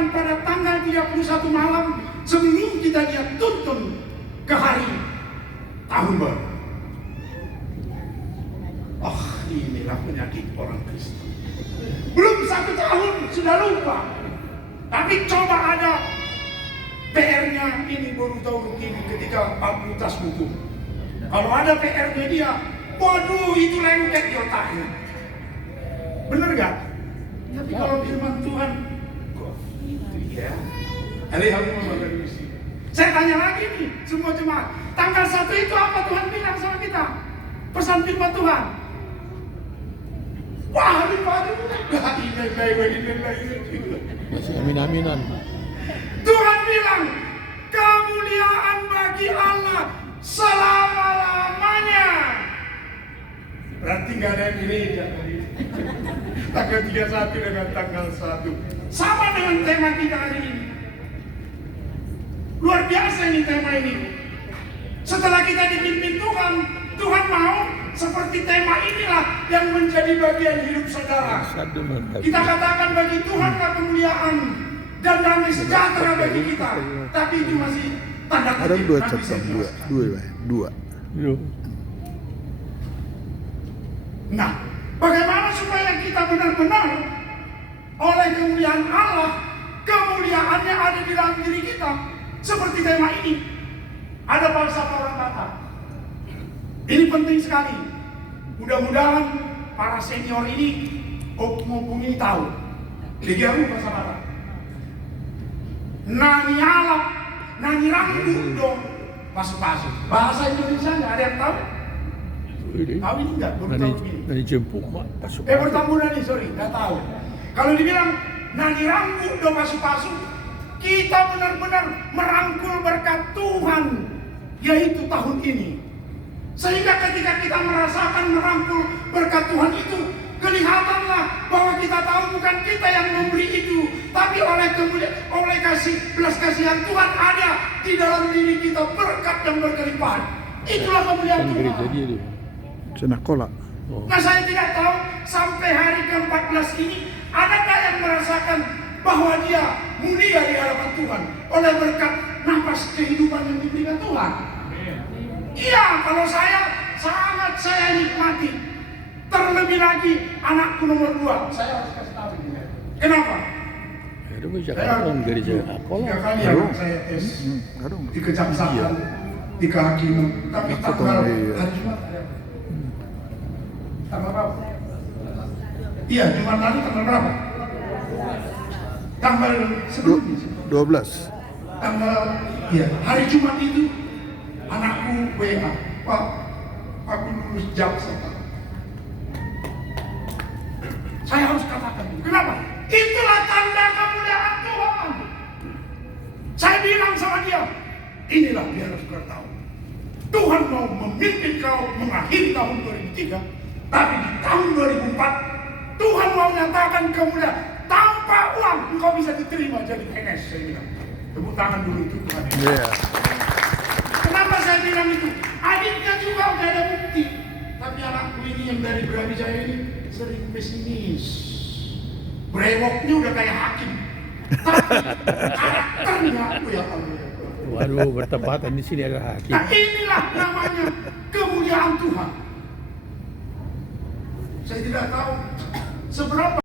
Tuhan pada tanggal 31 malam sebelum kita dia tuntun ke hari tahun baru. Inilah penyakit orang Kristen. Belum 1 tahun sudah lupa. Tapi coba ada PR-nya ini baru tahu begini ketika fakultas hukum. Kalau ada PR-nya dia, waduh itu lengket di otaknya. Bener gak? Tapi kalau firman Tuhan, kok itu ya? Saya tanya lagi nih semua jemaat, tanggal 1 itu apa Tuhan bilang sama kita? Pesan firman Tuhan. Wah, ini padu. Masih amin-aminan. Tuhan bilang, kemuliaan bagi Allah selama-lamanya. Berarti nggak ada gereja tadi. Tanggal 31 dengan tanggal 1. Sama dengan tema kita hari ini. Luar biasa ini tema ini. Setelah kita dipimpin Tuhan, Tuhan mau seperti tema inilah yang menjadi bagian hidup saudara. Kita katakan bagi Tuhanlah kemuliaan dan damai sejahtera bagi kita. Tapi itu masih tanda kutip. Ada dua catatan, dua. Nah, bagaimana supaya kita benar-benar oleh kemuliaan Allah, kemuliaannya ada di dalam diri kita, seperti tema ini. Ada falsafah orang Batak. Ini penting sekali. Mudah-mudahan para senior ini maupun ini tahu. Ligaru bahasa Batak. Nani alap, nani ranggu dong, pasu-pasu. Bahasa Indonesia nggak ada yang tahu? Tahu ini nggak? Baru tahu ini. Nani jemput mak pasu. Bertambah nani, sorry, nggak tahu. Kalau dibilang nani ranggu dong pasu-pasu, kita benar-benar merangkul berkat Tuhan, yaitu tahun ini. Sehingga ketika kita merasakan merangkul berkat Tuhan itu, kelihatanlah bahwa kita tahu bukan kita yang memberi itu, tapi oleh belas kasihan Tuhan ada di dalam diri kita berkat yang berkelimpahan. Itulah kemuliaan Tuhan. Senakola. Nah, saya tidak tahu sampai hari ke-14 ini adakah yang merasakan bahwa dia mulia di hadapan Tuhan oleh berkat nafas kehidupan yang diberikan Tuhan. Iya, kalau saya nikmati. Terlebih lagi anakku nomor 2, saya harus kasih tahu ini. Kenapa? Itu bisa kan gereja sekolah. 3 kali anak saya tes di kejaksaan, di kehakiman. Tapi tanggal hari Jumat ada. Tanggal berapa? Iya, Jumat lalu tanggal berapa? Tanggal sebelumnya. 12. Tanggal, iya, hari Jumat itu anakku WA, Pak, aku lulus jaksa. Saya harus katakan, kenapa? Itulah tanda kemuliaan Tuhan. Saya bilang sama dia, inilah dia harus tahu. Tuhan mau memimpin kau mengakhiri tahun 2003, tapi di tahun 2004 Tuhan mau menyatakan kemuliaan. Tanpa uang engkau bisa diterima jadi PNS, saya bilang. Tepuk tangan dulu itu Tuhan. Yeah. Kenapa saya bilang itu? Adiknya juga udah ada bukti. Tapi anakku ini yang dari Brawijaya ini sering pesimis. Brewoknya udah kayak hakim. Tapi karakternya aku ya Allah. Waduh, bertempatan di sini ada hakim. Nah, inilah namanya kemuliaan Tuhan. Saya tidak tahu seberapa